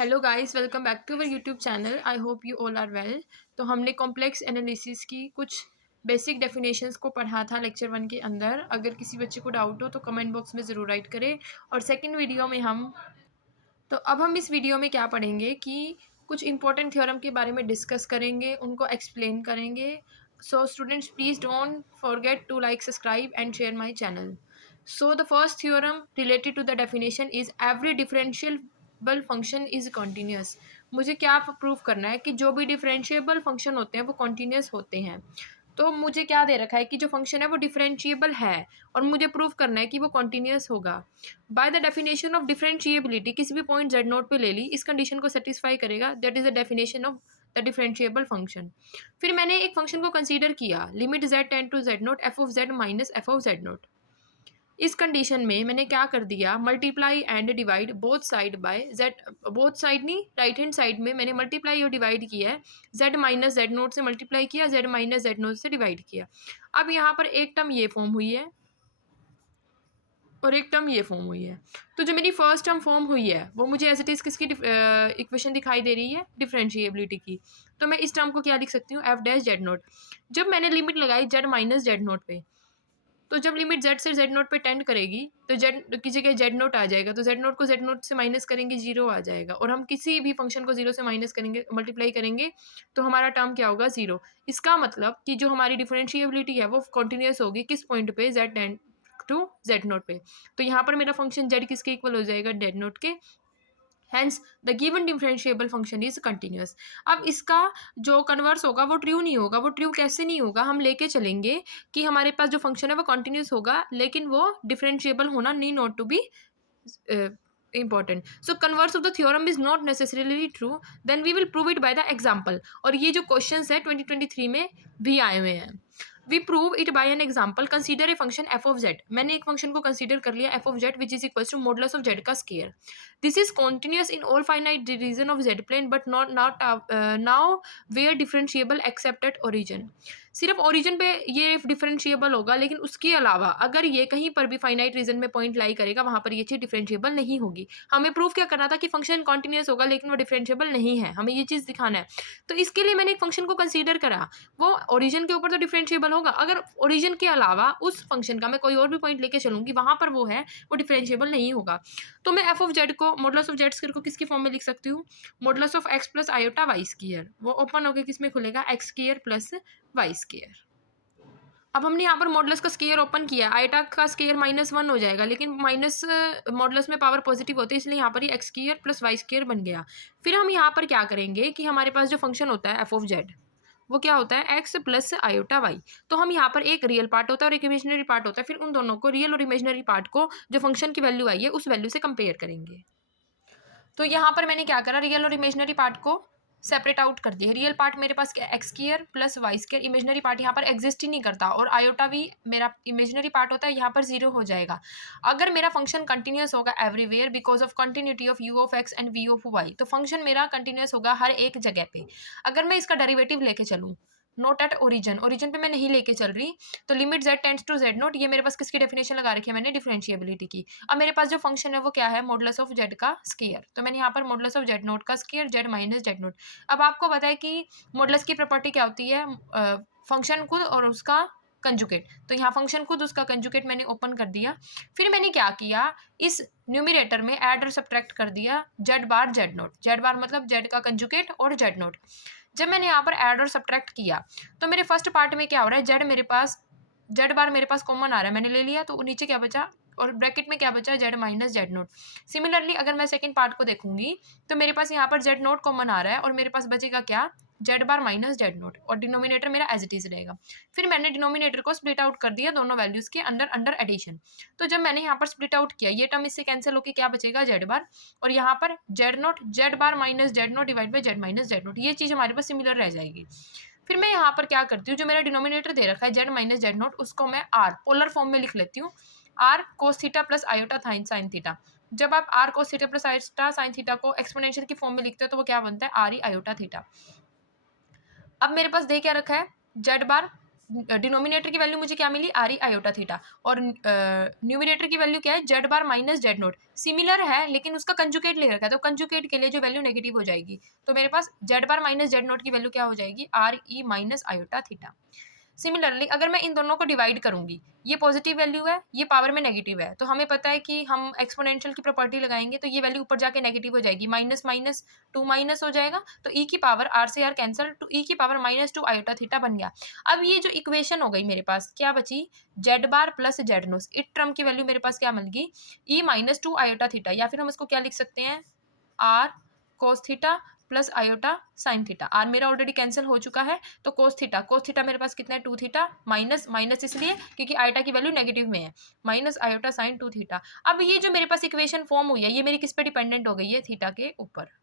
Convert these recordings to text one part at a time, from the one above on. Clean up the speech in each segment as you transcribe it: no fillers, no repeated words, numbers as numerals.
Hello guys, welcome back to our YouTube channel. I hope you all are well. तो हमने complex analysis की कुछ basic definitions को पढ़ा था लेक्चर 1 के अंदर। अगर किसी बच्चे को डाउट हो तो कमेंट बॉक्स में ज़रूर राइट करें। और सेकंड वीडियो में अब हम इस वीडियो में क्या पढ़ेंगे कि कुछ इंपॉर्टेंट थ्योरम के बारे में डिस्कस करेंगे, उनको एक्सप्लेन करेंगे। So students, please don't forget to like, subscribe and share my channel. So the first theorem related to the definition is every differentiable function is continuous. मुझे क्या प्रूव करना है कि जो भी डिफरेंशिएबल फंक्शन होते हैं वो कॉन्टीन्यूस होते हैं। तो मुझे क्या दे रखा है कि जो फंक्शन है वो डिफरेंशिएबल है और मुझे प्रूव करना है कि वो कॉन्टीन्यूस होगा। By the definition of differentiability, किसी भी पॉइंट जेड नोट पे ले ली, इस कंडीशन को सेटिस्फाई करेगा। That is the definition of the differentiable function. फिर मैंने एक फंक्शन को कंसीडर किया, limit z tend to z nought f of z minus f of z nought. इस कंडीशन में मैंने क्या कर दिया, multiply and divide both side by z, both side नहीं, राइट हैंड साइड में मैंने मल्टीप्लाई और डिवाइड किया है। जेड माइनस जेड नोट से मल्टीप्लाई किया, जेड माइनस जेड नोट से डिवाइड किया। अब यहाँ पर एक टर्म ये फॉर्म हुई है और एक टर्म ये फॉर्म हुई है। तो जो मेरी फर्स्ट टर्म फॉर्म हुई है वो मुझे एज इट इज़ किसकी इक्वेशन दिखाई दे रही है, डिफरेंशिएबिलिटी की। तो मैं इस टर्म को क्या लिख सकती हूँ, एफ डैश जेड नोट। जब मैंने लिमिट लगाई जेड माइनस जेड नोट पे, तो जब लिमिट जेड से जेड नोट पे टेंड करेगी तो जेड की जगह जेड नोट आ जाएगा। तो जेड नोट को जेड नोट से माइनस करेंगे, जीरो आ जाएगा। और हम किसी भी फंक्शन को जीरो से माइनस करेंगे, मल्टीप्लाई करेंगे, तो हमारा टर्म क्या होगा, जीरो। इसका मतलब कि जो हमारी डिफरेंशिएबिलिटी है वो कंटिन्यूस होगी किस पॉइंट पे, z tend to z nought पे। तो यहाँ पर मेरा फंक्शन जेड किसके इक्वल हो जाएगा, जेड नोट के। Hence the given differentiable function is continuous. अब इसका जो कन्वर्स होगा वो ट्रू नहीं होगा। वो ट्रू कैसे नहीं होगा, हम लेके चलेंगे कि हमारे पास जो फंक्शन है वो कंटिन्यूस होगा, लेकिन वो डिफरेंशिएबल होना नहीं, not to be important. So converse of the theorem is not necessarily true. Then we will prove it by the example. और ये जो क्वेश्चंस है 2023 में भी आए हुए हैं। We prove it by an example. Consider a function f of z. मैंने एक फंक्शन को कंसीडर कर लिया f of z which is equals to modulus of z का square. This is continuous in all finite region of z plane but not now where differentiable except at origin. सिर्फ origin पे ये differentiable होगा, लेकिन उसके अलावा अगर ये कहीं पर भी फाइनाइट रीजन में पॉइंट लाई करेगा वहाँ पर ये चीज़ डिफरेंशिएबल नहीं होगी। हमें प्रूफ क्या करना था कि फंक्शन कॉन्टिन्यूस होगा लेकिन वो डिफरेंशिएबल नहीं है, हमें ये चीज़ दिखाना है। तो इसके लिए मैंने एक फंक्शन को कंसीडर करा, वो ओरिजिन के ऊपर तो डिफरेंशिएबल होगा। अगर ओरिजिन के अलावा उस फंक्शन का मैं कोई और भी पॉइंट लेके चलूँगी, वहाँ पर वो है, वो डिफरेंशिएबल नहीं होगा। तो मैं एफ ऑफ जेड को, मॉडुलस ऑफ जेड स्क्वायर को किसकी फॉर्म में लिख सकती हूँ, modulus of x plus iota y square. वो ओपन होकर किस में खुलेगा, x square plus y square. अब हमने यहाँ पर मॉडुलस का स्केयर ओपन किया, आयटा का स्केयर -1 हो जाएगा, लेकिन माइनस मॉडुलस में पावर पॉजिटिव होती है, इसलिए यहाँ पर ये x square plus y square बन गया। फिर हम यहाँ पर क्या करेंगे कि हमारे पास जो फंक्शन होता है एफ ऑफ जेड, वो क्या होता है, एक्स प्लस आयोटा वाई। तो हम यहाँ पर एक रियल पार्ट होता है और एक इमेजिनरी पार्ट होता है, फिर उन दोनों को, रियल और इमेजिनरी पार्ट को, जो फंक्शन की वैल्यू आई है उस वैल्यू से कंपेयर करेंगे। तो यहाँ पर मैंने क्या करा, रियल और इमेजिनरी पार्ट को सेपरेट आउट कर दिया। रियल पार्ट मेरे पास क्या, x square plus y square, imaginary part यहाँ पर एग्जिस्ट ही नहीं करता, और आयोटा भी मेरा इमेजिनरी पार्ट होता है, यहाँ पर जीरो हो जाएगा। अगर मेरा फंक्शन कंटिन्यूस होगा everywhere because of continuity of u of x and v of y, तो फंक्शन मेरा कंटिन्यूस होगा हर एक जगह पे। अगर मैं इसका डेरिवेटिव लेके चलूँ, नोट एट ओरिजिन, ओरिजिन पे मैं नहीं लेके चल रही, तो limit z tends to z nought, ये मेरे पास किसकी डेफिनेशन लगा रखी है मैंने, डिफरेंशिएबिलिटी की। अब मेरे पास जो फंक्शन है वो क्या है, मॉडुलस ऑफ जेड का स्क्वायर। तो मैंने यहाँ पर मॉडुलस ऑफ जेड नोट का square, Z minus z note. अब आपको पता है कि मॉडुलस की प्रॉपर्टी क्या होती है, फंक्शन खुद और उसका कंजुगेट। तो यहाँ फंक्शन खुद उसका कंजुगेट मैंने ओपन कर दिया। फिर मैंने क्या किया, इस न्यूमिरेटर में ऐड और सब्ट्रैक्ट कर दिया जेड बार जेड नोट। जेड बार मतलब जेड का कंजुगेट और जेड नोट। जब मैंने यहाँ पर ऐड और सब्ट्रैक्ट किया तो मेरे फर्स्ट पार्ट में क्या हो रहा है, जेड मेरे पास, जेड बार मेरे पास कॉमन आ रहा है, मैंने ले लिया, तो नीचे क्या बचा, और ब्रैकेट में क्या बचा, Z minus z note. Similarly अगर मैं सेकंड पार्ट को देखूंगी तो मेरे पास यहाँ पर जेड नोट कॉमन आ रहा है और मेरे पास बचेगा क्या, जेड बार माइनस जेड नोट, और डिनोमिनेटर मेरा एज इट इज रहेगा। फिर मैंने डिनोमिनेटर को स्प्लिट आउट कर दिया दोनों वैल्यूज के अंडर अंडर एडिशन। तो जब मैंने यहाँ पर स्प्लिट आउट किया, ये टर्म इससे कैंसिल होकर क्या बचेगा, जेड बार, और यहाँ पर Z note, Z bar minus z note divide by Z minus z nought, ये चीज़ हमारे पास सिमिलर रह जाएगी। फिर मैं यहाँ पर क्या करती हूँ, जो मेरा डिनोमिनेटर दे रखा है जेड माइनस जेड नोट, उसको मैं आर पोलर फॉर्म में लिख लेती हूँ, r cos theta plus iota sine theta. जब आप r cos theta plus iota sine theta को एक्सपोनेंशियल की फॉर्म में लिखते हो तो वो क्या बनता है, आर ई आयोटा थीटा। अब मेरे पास दे क्या रखा है, जेड बार डिनोमिनेटर की वैल्यू मुझे क्या मिली, आर ई आयोटा थीटा, और न्यूमिनेटर की वैल्यू क्या है, जेड बार माइनस जेड नोट। सिमिलर है लेकिन उसका कंजुगेट ले रखा है, तो कंजुगेट के लिए जो वैल्यू नेगेटिव हो जाएगी, तो मेरे पास जेड बार माइनस जेड नोट की वैल्यू क्या हो जाएगी, R E minus iota theta. Similarly अगर मैं इन दोनों को डिवाइड करूंगी, ये पॉजिटिव वैल्यू है, ये पावर में नेगेटिव है, तो हमें पता है कि हम एक्सपोनेंशियल की प्रॉपर्टी लगाएंगे तो ये वैल्यू ऊपर जाके नेगेटिव हो जाएगी, माइनस माइनस टू माइनस हो जाएगा, तो ई की पावर आर से आर कैंसल, टू ई की power minus two iota theta बन गया। अब ये जो इक्वेशन हो गई मेरे पास क्या बची, z bar plus z nought, इस टर्म की वैल्यू मेरे पास क्या मिल गई, e minus two iota theta, या फिर हम इसको क्या लिख सकते हैं, r cos theta plus iota sine theta. R मेरा ऑलरेडी कैंसिल हो चुका है, तो कोस थीटा मेरे पास कितना है, टू थीटा, माइनस माइनस इसलिए क्योंकि आयोटा की वैल्यू नेगेटिव में है, minus iota sine to theta. अब ये जो मेरे पास इक्वेशन फॉर्म हुई है, ये मेरी किस पे डिपेंडेंट हो गई है, थीटा के ऊपर।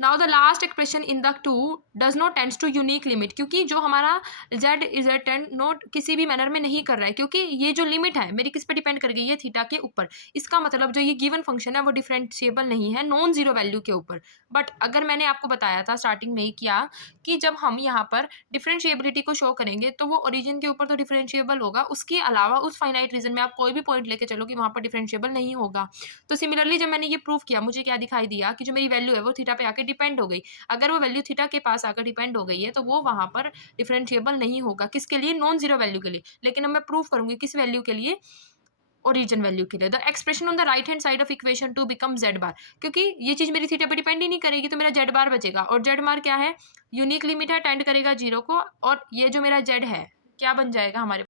Now the last expression in the two does not tends to unique limit, क्योंकि जो हमारा z is at tend nought किसी भी मैनर में नहीं कर रहा है, क्योंकि ये जो लिमिट है मेरी किस पे डिपेंड कर गई है, थीटा के ऊपर। इसका मतलब जो ये गिवन फंक्शन है वो डिफरेंशिएबल नहीं है नॉन जीरो वैल्यू के ऊपर। बट अगर मैंने आपको बताया था स्टार्टिंग में ही किया कि जब हम यहाँ पर डिफरेंशिएबिलिटी को शो करेंगे तो वो ओरिजिन के ऊपर तो डिफरेंशिएबल होगा, उसके अलावा उस फाइनाइट रीजन में आप कोई भी पॉइंट लेके चलो कि वहाँ पर डिफरेंशिएबल नहीं होगा। तो सिमिलरली जब मैंने ये प्रूव किया, मुझे क्या दिखाई दिया कि जो मेरी वैल्यू है वो थीटा पे आके डिपेंड हो गई। अगर वो वैल्यू थीटा के पास आकर डिपेंड हो गई है तो वो वहां पर डिफरेंशिएबल नहीं होगा, किसके लिए, नॉन जीरो वैल्यू के लिए। लेकिन अब मैं प्रूव करूंगी किस वैल्यू के लिए, ओरिजिन वैल्यू के लिए। The expression on the right hand side of equation to become Z bar, क्योंकि ये चीज मेरी थीटा पे डिपेंड ही नहीं करेगी तो मेरा जेड बार बचेगा, और जेड बार क्या है, यूनिक लिमिट है, टेंड करेगा जीरो को, और ये जो मेरा जेड है क्या बन जाएगा हमारे,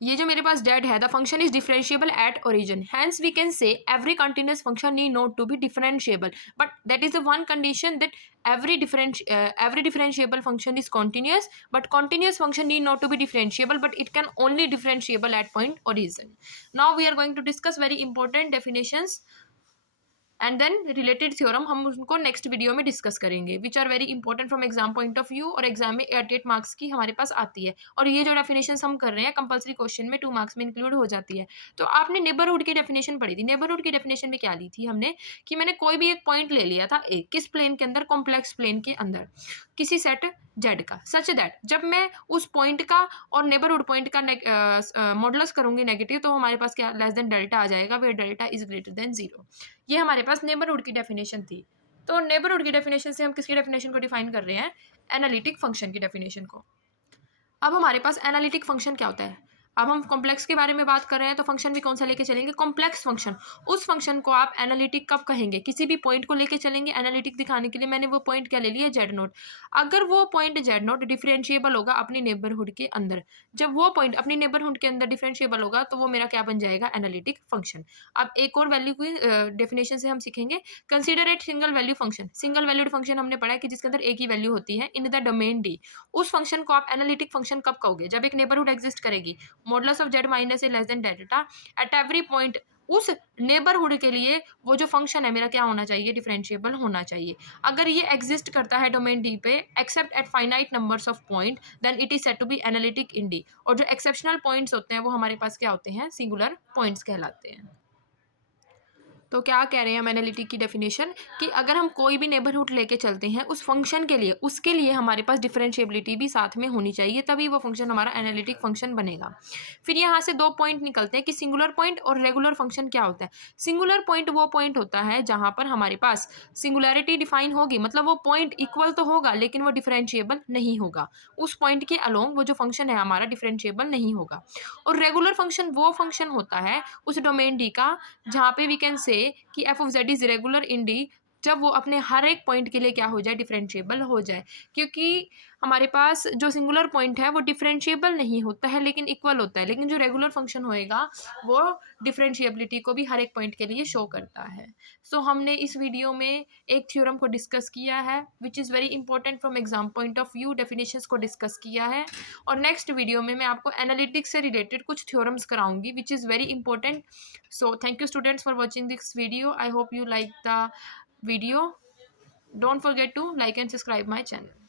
ये जो मेरे पास जेड है, the function is differentiable at origin, hence we can say every continuous function need not to be differentiable, but that is the one condition that every differentiable function is continuous, but continuous function need not to be differentiable, but it can only differentiable at point origin. Now we are going to discuss very important definitions and then related theorem, हम उनको next video में discuss करेंगे, which are very important from exam point of view, और exam में 88 marks की हमारे पास आती है। और ये जो डेफिनेशन हम कर रहे हैं कंपलसरी क्वेश्चन में 2 मार्क्स में इंक्लूड हो जाती है। तो आपने नेबरहुड की डेफिनेशन पढ़ी थी, नेबरहुड की डेफिनेशन में क्या ली थी हमने, कि मैंने कोई भी एक पॉइंट ले लिया था एक किस प्लेन के अंदर, कॉम्प्लेक्स प्लेन के अंदर किसी सेट जेड का, सच दैट जब मैं उस पॉइंट का और नेबरहुड पॉइंट का मॉडुलस करूंगी नेगेटिव, तो हमारे पास क्या लेस देन डेल्टा आ जाएगा, where delta is greater than zero. ये हमारे पास नेबरहुड की डेफिनेशन थी। तो नेबरहुड की डेफिनेशन से हम किसकी डेफिनेशन को डिफाइन कर रहे हैं, एनालिटिक फंक्शन की डेफिनेशन को। अब हमारे पास एनालिटिक फंक्शन क्या होता है, अब हम कॉम्प्लेक्स के बारे में बात कर रहे हैं तो फंक्शन भी कौन सा लेके चलेंगे, कॉम्प्लेक्स फंक्शन। उस फंक्शन को आप एनालिटिक कब कहेंगे, किसी भी पॉइंट को लेके चलेंगे एनालिटिक दिखाने के लिए। मैंने वो पॉइंट क्या ले लिया, जेड नोट। अगर वो पॉइंट जेड नोट डिफरेंशिएबल होगा अपनी नेबरहुड के अंदर, जब वो पॉइंट अपनी नेबरहुड के अंदर डिफरेंशिएबल होगा तो वो मेरा क्या बन जाएगा, एनालिटिक फंक्शन। अब एक और वैल्यू की डेफिनेशन से हम सीखेंगे, consider at single value function. Single valued function हमने पढ़ा है कि जिसके अंदर एक ही वैल्यू होती है इन द डोमेन डी। उस फंक्शन को आप एनालिटिक फंक्शन कब कहोगे, जब एक नेबरहुड एग्जिस्ट करेगी, modulus of z minus A less than delta at every point. उस नेबरहुड के लिए वो जो फंक्शन है मेरा क्या होना चाहिए, डिफरेंशिएबल होना चाहिए। अगर ये एग्जिस्ट करता है डोमेन डी पे except at finite numbers of point, then it is said to be analytic in D. और जो एक्सेप्शनल पॉइंट्स होते हैं वो हमारे पास क्या होते हैं, सिंगुलर पॉइंट्स कहलाते हैं। तो क्या कह रहे हैं हम एनालिटिक की डेफिनेशन, कि अगर हम कोई भी नेबरहुड लेके चलते हैं उस फंक्शन के लिए, उसके लिए हमारे पास डिफरेंशिएबिलिटी भी साथ में होनी चाहिए, तभी वो फंक्शन हमारा एनालिटिक फंक्शन बनेगा। फिर यहाँ से 2 पॉइंट निकलते हैं कि सिंगुलर पॉइंट और रेगुलर फंक्शन क्या होता है। सिंगुलर पॉइंट वो पॉइंट होता है जहाँ पर हमारे पास सिंगुलरिटी डिफाइन होगी, मतलब वो पॉइंट इक्वल तो होगा लेकिन वो डिफरेंशिएबल नहीं होगा, उस पॉइंट के अलोंग वो जो फंक्शन है हमारा डिफरेंशिएबल नहीं होगा। और रेगुलर फंक्शन वो फंक्शन होता है उस डोमेन डी का जहाँ पे वी कैन से कि F of Z is regular in D, जब वो अपने हर एक पॉइंट के लिए क्या हो जाए, डिफरेंशिएबल हो जाए। क्योंकि हमारे पास जो सिंगुलर पॉइंट है वो डिफरेंशिएबल नहीं होता है लेकिन इक्वल होता है, लेकिन जो रेगुलर फंक्शन होएगा वो डिफरेंशिएबिलिटी को भी हर एक पॉइंट के लिए शो करता है। सो हमने इस वीडियो में एक थ्योरम को डिस्कस किया है विच is very important from exam point of view, definitions को डिस्कस किया है। और नेक्स्ट वीडियो में मैं आपको एनालिटिक्स से रिलेटेड कुछ थ्योरम्स कराऊंगी which is very important. So thank you students for watching this video. I hope you like the video. Don't forget to like and subscribe my channel.